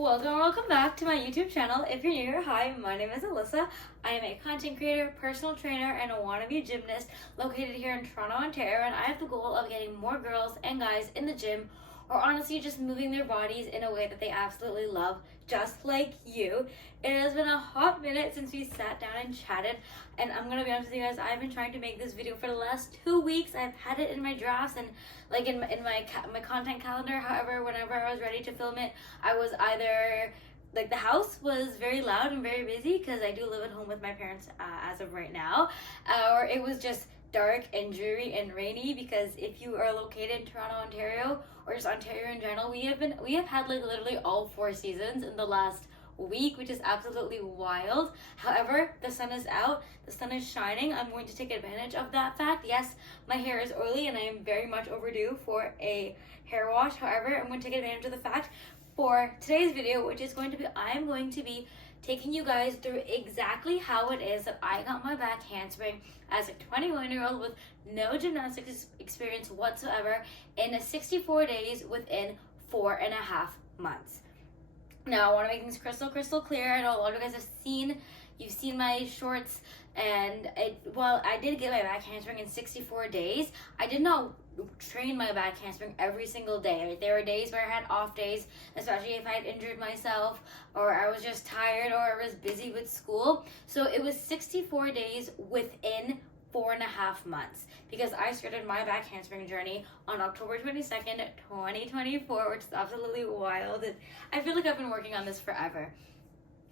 Welcome back to my YouTube channel. If you're new here, hi, my name is Alyssa. I am a content creator, personal trainer, and a wannabe gymnast located here in Toronto, Ontario, and I have the goal of getting more girls and guys in the gym, or honestly just moving their bodies in a way that they absolutely love, just like you. It has been a hot minute since we sat down and chatted, and I'm gonna be honest with you guys, I've been trying to make this video for the last 2 weeks. I've had it in my drafts and like in my content calendar. However, whenever I was ready to film it, I was either like the house was very loud and very busy because I do live at home with my parents as of right now, or it was just dark and dreary and rainy, because if you are located in Toronto, Ontario, or just Ontario in general, we have had like literally all 4 seasons in the last week, which is absolutely wild. However, the sun is out, the sun is shining. I'm going to take advantage of that fact. Yes, my hair is oily and I am very much overdue for a hair wash. However, I'm going to take advantage of the fact for today's video, which is going to be, I am going to be taking you guys through exactly how it is that I got my back handspring as a 21-year-old with no gymnastics experience whatsoever in 64 days within 4.5 months. Now, I want to make things crystal clear. I know a lot of you guys you've seen my shorts, and while I did get my back handspring in 64 days, I did not train my back handspring every single day. There were days where I had off days, especially if I had injured myself, or I was just tired, or I was busy with school. So it was 64 days within 4.5 months, because I started my back handspring journey on October 22nd, 2024, which is absolutely wild. I feel like I've been working on this forever.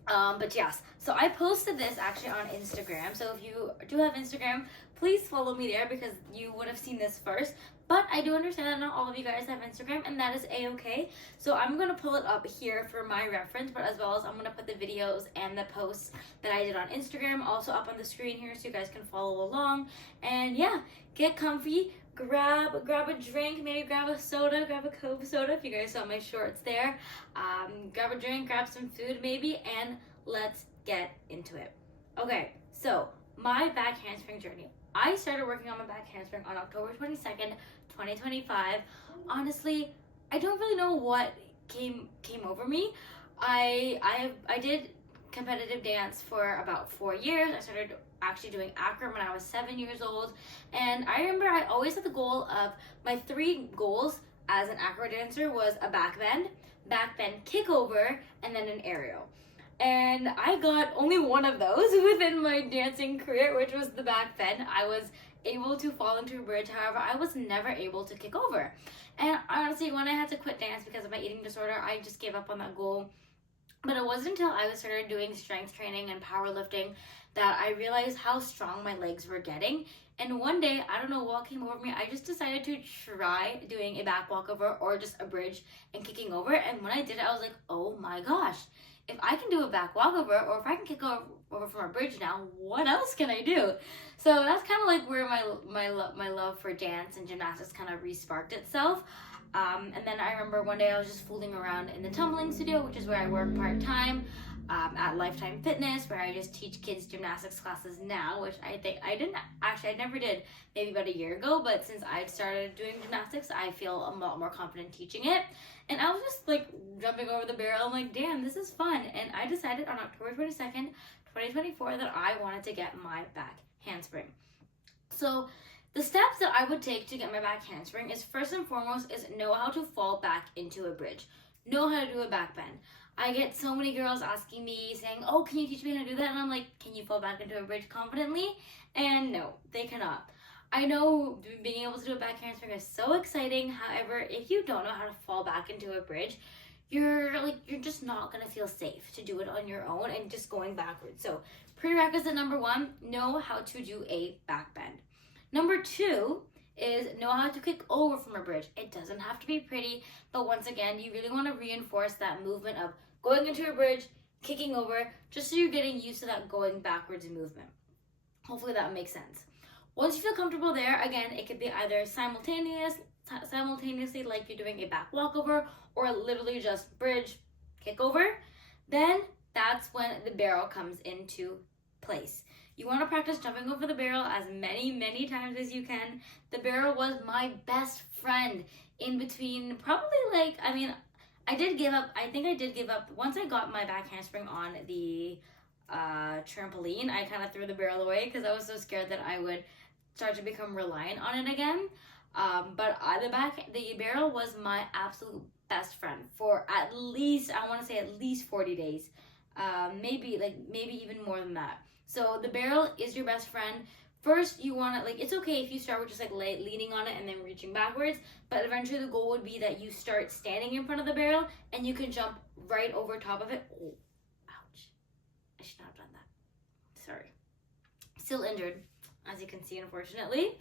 But yes, so I posted this actually on Instagram. So if you do have Instagram, please follow me there, because you would have seen this first. But I do understand that not all of you guys have Instagram, and that is a-okay. So I'm going to pull it up here for my reference, but as well as I'm going to put the videos and the posts that I did on Instagram also up on the screen here so you guys can follow along. And yeah, get comfy, grab a drink, maybe grab a soda, grab a Coke soda if you guys saw my shorts there. Grab a drink, grab some food maybe, and let's get into it. Okay, so my back handspring journey. I started working on my back handspring on October 22nd, 2025. Honestly, I don't really know what came over me. I did competitive dance for about 4 years. I started actually doing acro when I was 7 years old, and I remember I always had the goal of my 3 goals as an acro dancer was a back bend kick over, and then an aerial. And I got only one of those within my dancing career, which was the back bend. I was able to fall into a bridge, however, I was never able to kick over. And honestly, when I had to quit dance because of my eating disorder, I just gave up on that goal. But it wasn't until I started doing strength training and powerlifting that I realized how strong my legs were getting. And one day, I don't know what came over me, I just decided to try doing a back walkover or just a bridge and kicking over. And when I did it, I was like, oh my gosh, if I can do a back walkover, or if I can kick over from a bridge now, what else can I do? So that's kind of like where my love for dance and gymnastics kind of re-sparked itself. And then I remember one day I was just fooling around in the tumbling studio, which is where I work part-time, at Lifetime Fitness, where I just teach kids gymnastics classes now, which I never did maybe about a year ago, but since I started doing gymnastics, I feel a lot more confident teaching it. And I was just like jumping over the barrel. I'm like, damn, this is fun. And I decided on October 22nd, 2024 that I wanted to get my back handspring. So the steps that I would take to get my back handspring is, first and foremost, is know how to fall back into a bridge. Know how to do a back bend. I get so many girls asking me, saying, oh, can you teach me how to do that? And I'm like, can you fall back into a bridge confidently? And no, they cannot. I know being able to do a back handspring is so exciting. However, if you don't know how to fall back into a bridge, you're just not gonna feel safe to do it on your own and just going backwards. So prerequisite number 1, know how to do a back bend. Number 2 is know how to kick over from a bridge. It doesn't have to be pretty, but once again, you really want to reinforce that movement of going into a bridge, kicking over, just so you're getting used to that going backwards movement. Hopefully that makes sense. Once you feel comfortable there, again, it could be either simultaneously like you're doing a back walkover, or literally just bridge, kick over. Then that's when the barrel comes into place. You want to practice jumping over the barrel as many times as you can. The barrel was my best friend in between probably I did give up. I think I did give up once I got my back handspring on the trampoline. I kind of threw the barrel away because I was so scared that I would start to become reliant on it again. But the barrel was my absolute best friend for at least, I want to say at least 40 days. Maybe even more than that. So the barrel is your best friend. First, you want to, like, it's okay if you start with just like leaning on it and then reaching backwards, but eventually the goal would be that you start standing in front of the barrel and you can jump right over top of it. Oh, ouch. I should not have done that. Sorry. Still injured, as you can see, unfortunately.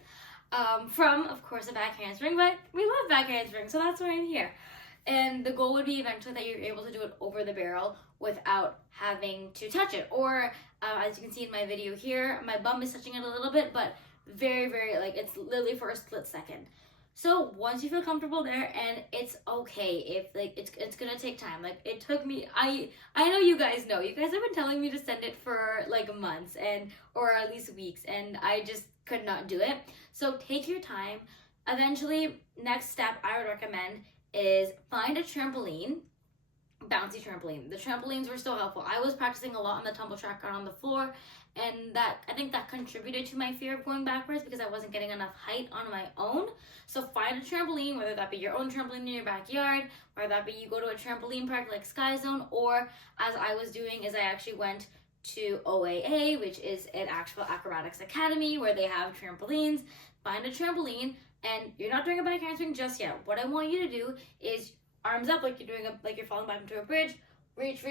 From, of course, a back handspring, but we love back handspring, so that's why I'm here. And the goal would be eventually that you're able to do it over the barrel without having to touch it. Or, as you can see in my video here, my bum is touching it a little bit, but very, very, like, it's literally for a split second. So once you feel comfortable there, and it's okay if, like, it's gonna take time. Like, it took me, I know you guys know. You guys have been telling me to send it for, like, months, or at least weeks, and I just could not do it. So take your time. Eventually, next step I would recommend is find a trampoline, bouncy trampoline. The trampolines were so helpful. I was practicing a lot on the tumble track and on the floor, and I think that contributed to my fear of going backwards because I wasn't getting enough height on my own. So find a trampoline, whether that be your own trampoline in your backyard, whether that be you go to a trampoline park like Sky Zone, or as I was doing is I actually went to OAA, which is an actual acrobatics academy where they have trampolines. Find a trampoline, and you're not doing a back handspring just yet. What I want you to do is arms up like you're falling back into a bridge. Reach,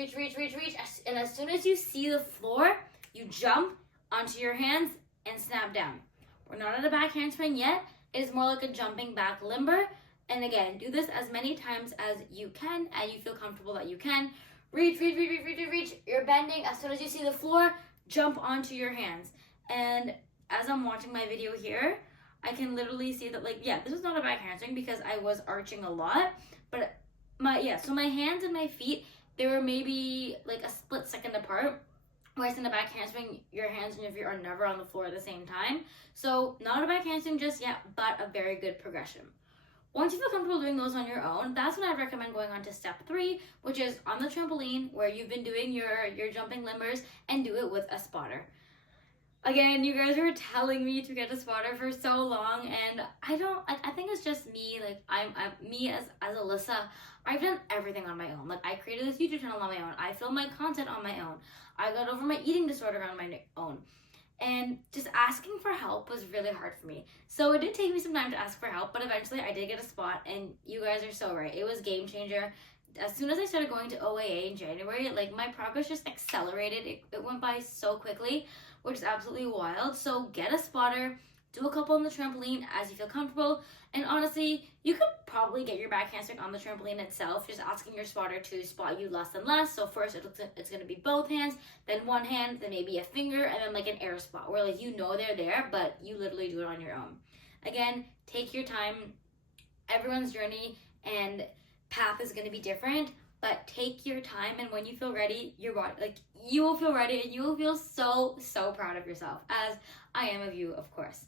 and as soon as you see the floor, you jump onto your hands and snap down. We're not at a back handspring yet. It is more like a jumping back limber. And again, do this as many times as you can and you feel comfortable that you can. Reach. You're bending. As soon as you see the floor, jump onto your hands. And as I'm watching my video here, I can literally see that, like, yeah, this is not a back handspring because I was arching a lot. But so my hands and my feet, they were maybe like a split second apart. Whereas in a back handspring, your hands and your feet are never on the floor at the same time. So not a back handspring just yet, but a very good progression. Once you feel comfortable doing those on your own, that's when I'd recommend going on to step 3, which is on the trampoline where you've been doing your jumping limbers, and do it with a spotter. Again, you guys were telling me to get a spotter for so long, and I think it's just me. Like, I'm me as Alyssa, I've done everything on my own. Like, I created this YouTube channel on my own. I film my content on my own. I got over my eating disorder on my own. And just asking for help was really hard for me. So it did take me some time to ask for help, but eventually I did get a spot, and you guys are so right. It was game changer. As soon as I started going to OAA in January, like, my progress just accelerated. It went by so quickly, which is absolutely wild. So get a spotter, do a couple on the trampoline as you feel comfortable, and honestly, you could probably get your back handspring on the trampoline itself, just asking your spotter to spot you less and less. So first it's going to be both hands, then one hand, then maybe a finger, and then like an air spot where, like, you know they're there, but you literally do it on your own. Again, take your time. Everyone's journey and path is going to be different, but take your time, and when you feel ready, you will feel ready, and you will feel so proud of yourself, as I am of you, of course.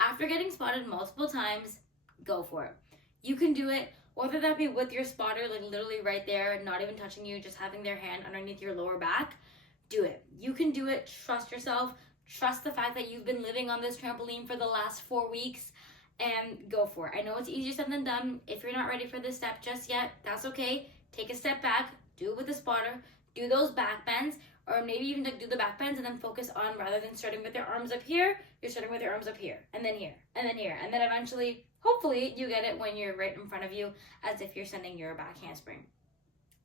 After getting spotted multiple times, go for it. You can do it, whether that be with your spotter, like literally right there, not even touching you, just having their hand underneath your lower back. Do it. You can do it. Trust yourself. Trust the fact that you've been living on this trampoline for the last 4 weeks, and go for it. I know it's easier said than done. If you're not ready for this step just yet, that's okay. Take a step back, do it with a spotter, do those back bends, or maybe even do the back bends and then focus on, rather than starting with your arms up here, you're starting with your arms up here, and then here, and then here, and then eventually, hopefully, you get it when you're right in front of you, as if you're sending your back handspring.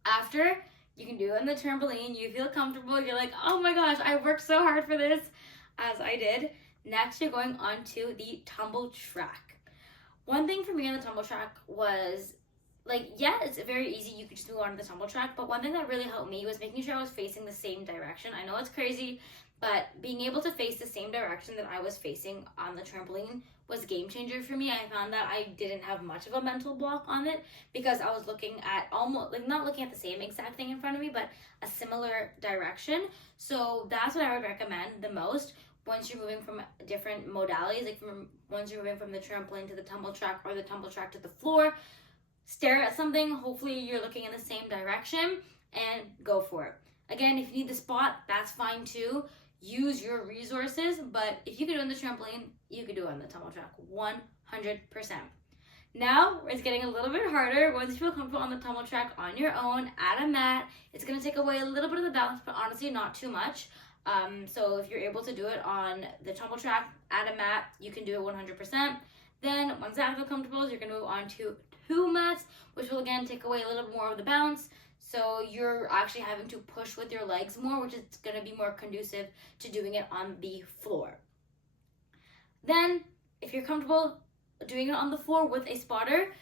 After, you can do it on the trampoline, you feel comfortable, you're like, oh my gosh, I worked so hard for this, as I did. Next, you're going on to the tumble track. One thing for me on the tumble track was, like, yeah, it's very easy. You could just move on to the tumble track. But one thing that really helped me was making sure I was facing the same direction. I know it's crazy, but being able to face the same direction that I was facing on the trampoline was a game changer for me. I found that I didn't have much of a mental block on it because I was looking at almost, like, not looking at the same exact thing in front of me, but a similar direction. So that's what I would recommend the most once you're moving from different modalities, like once you're moving from the trampoline to the tumble track or the tumble track to the floor. stare at something. Hopefully you're looking in the same direction and go for it. Again, if you need the spot, that's fine too. Use your resources, but if you can do it on the trampoline, you can do it on the tumble track, 100%. Now, it's getting a little bit harder. Once you feel comfortable on the tumble track on your own, at a mat, it's going to take away a little bit of the balance, but honestly, not too much. So if you're able to do it on the tumble track, at a mat, you can do it 100%. Then, once that feels comfortable, you're going to move on to 2 mats, which will again take away a little bit more of the bounce. So you're actually having to push with your legs more, which is going to be more conducive to doing it on the floor. Then, if you're comfortable doing it on the floor with a spotter,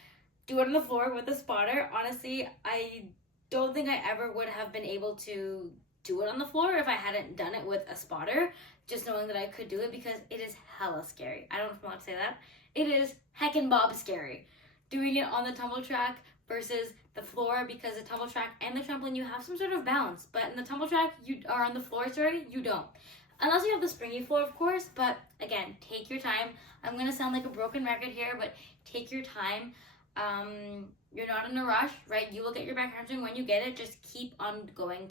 do it on the floor with a spotter. Honestly, I don't think I ever would have been able to do it on the floor if I hadn't done it with a spotter, just knowing that I could do it, because it is hella scary. I don't know if I want to say that. It is heckin' bob scary. Doing it on the tumble track versus the floor, because the tumble track and the trampoline, you have some sort of balance, but in the tumble track, on the floor, you don't. Unless you have the springy floor, of course, but again, take your time. I'm going to sound like a broken record here, but take your time. You're not in a rush, right? You will get your back handspring when you get it. Just keep on going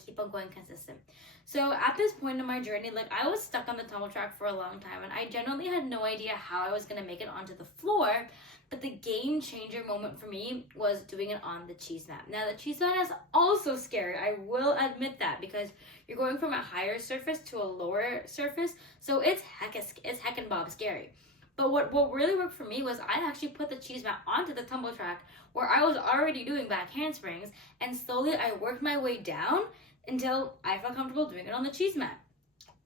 consistent. So at this point in my journey, like, I was stuck on the tumble track for a long time, and I genuinely had no idea how I was going to make it onto the floor. But the game changer moment for me was doing it on the cheese mat. Now, the cheese mat is also scary. I will admit that, because you're going from a higher surface to a lower surface. So it's heckin' bob scary. But what really worked for me was I actually put the cheese mat onto the tumble track where I was already doing back handsprings, and slowly I worked my way down until I felt comfortable doing it on the cheese mat.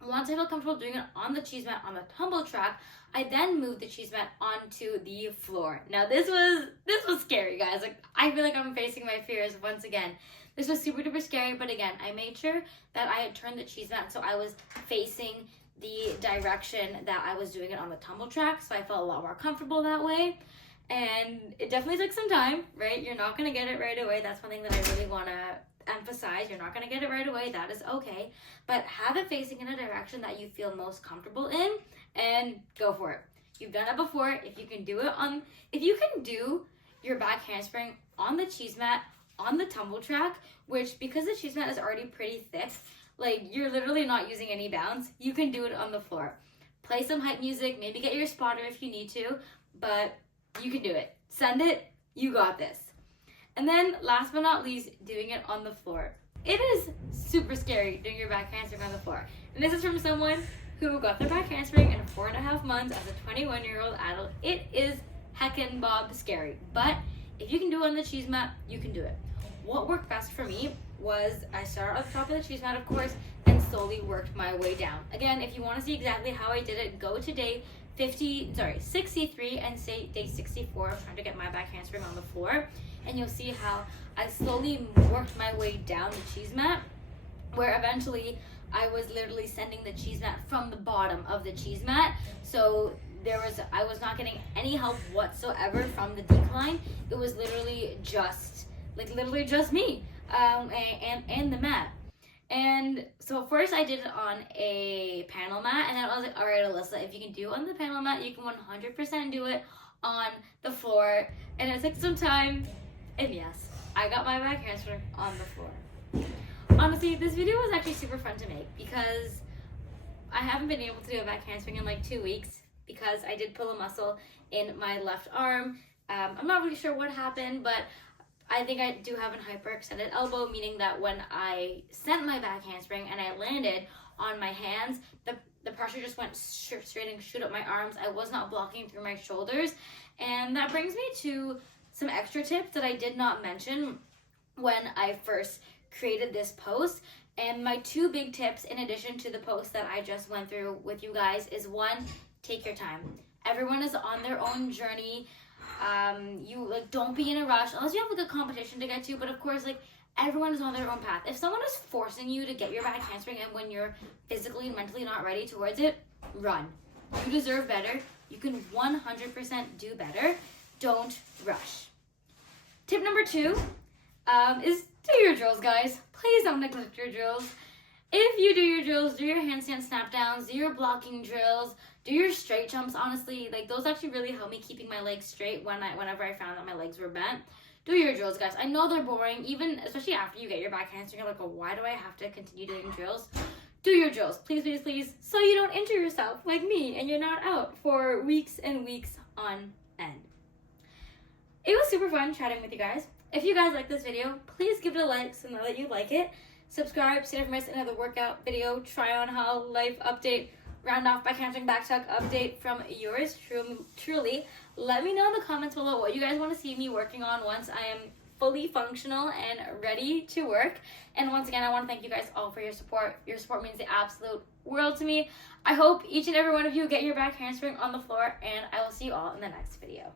Once I felt comfortable doing it on the cheese mat on the tumble track, I then moved the cheese mat onto the floor. Now this was scary, guys. Like, I feel like I'm facing my fears once again. This was super duper scary, but again, I made sure that I had turned the cheese mat so I was facing the direction that I was doing it on the tumble track, so I felt a lot more comfortable that way. And it definitely took some time, right? You're not gonna get it right away. That's one thing that I really wanna emphasize. You're not gonna get it right away. That is okay, but have it facing in a direction that you feel most comfortable in, and go for it. You've done it before. If you can do your back handspring on the cheese mat on the tumble track, which, because the cheese mat is already pretty thick, like, you're literally not using any bounce, you can do it on the floor. Play some hype music, maybe get your spotter if you need to, but you can do it. Send it, you got this. And then, last but not least, doing it on the floor. It is super scary doing your back handspring on the floor. And this is from someone who got their back handspring in 4.5 months as a 21-year-old adult. It is heckin' bob scary. But if you can do it on the cheese mat, you can do it. What worked best for me was I started at the top of the cheese mat, of course, and slowly worked my way down. Again, if you want to see exactly how I did it, go to day 63 and say day 64. I'm trying to get my back handspring on the floor, and you'll see how I slowly worked my way down the cheese mat, where eventually I was literally sending the cheese mat from the bottom of the cheese mat. So I was not getting any help whatsoever from the decline. It was literally just me and the mat. And so first I did it on a panel mat, and then I was like, all right, Alyssa, if you can do it on the panel mat, you can 100% do it on the floor. And it took some time, and yes, I got my back handspring on the floor. Honestly, this video was actually super fun to make, because I haven't been able to do a back handspring in like 2 weeks, because I did pull a muscle in my left arm. I'm not really sure what happened, but I think I do have an hyperextended elbow, meaning that when I sent my back handspring and I landed on my hands, the pressure just went straight and shoot up my arms. I was not blocking through my shoulders. And that brings me to some extra tips that I did not mention when I first created this post. And my 2 big tips, in addition to the post that I just went through with you guys, is 1, take your time. Everyone is on their own journey. Don't be in a rush unless you have like a competition to get to, but of course, like, everyone is on their own path. If someone is forcing you to get your back handspring, and when you're physically and mentally not ready towards it, run. You deserve better. You can 100% do better. Don't rush. Tip number 2 is do your drills, guys. Please don't neglect your drills. If you do your drills, do your handstand snap downs, do your blocking drills, do your straight jumps. Honestly, like, those actually really help me keeping my legs straight whenever I found that my legs were bent. Do your drills, guys. I know they're boring, even especially after you get your back handspring. You're like, oh, why do I have to continue doing drills? Do your drills, please, please, please, so you don't injure yourself like me and you're not out for weeks and weeks on end. It was super fun chatting with you guys. If you guys like this video, please give it a like so know that you like it. Subscribe so you never miss another workout video, try on haul, life update, round off back hamstring back tuck update from yours truly. Let me know in the comments below what you guys want to see me working on once I am fully functional and ready to work. And once again, I want to thank you guys all for your support. Your support means the absolute world to me. I hope each and every one of you get your back handspring on the floor, and I will see you all in the next video.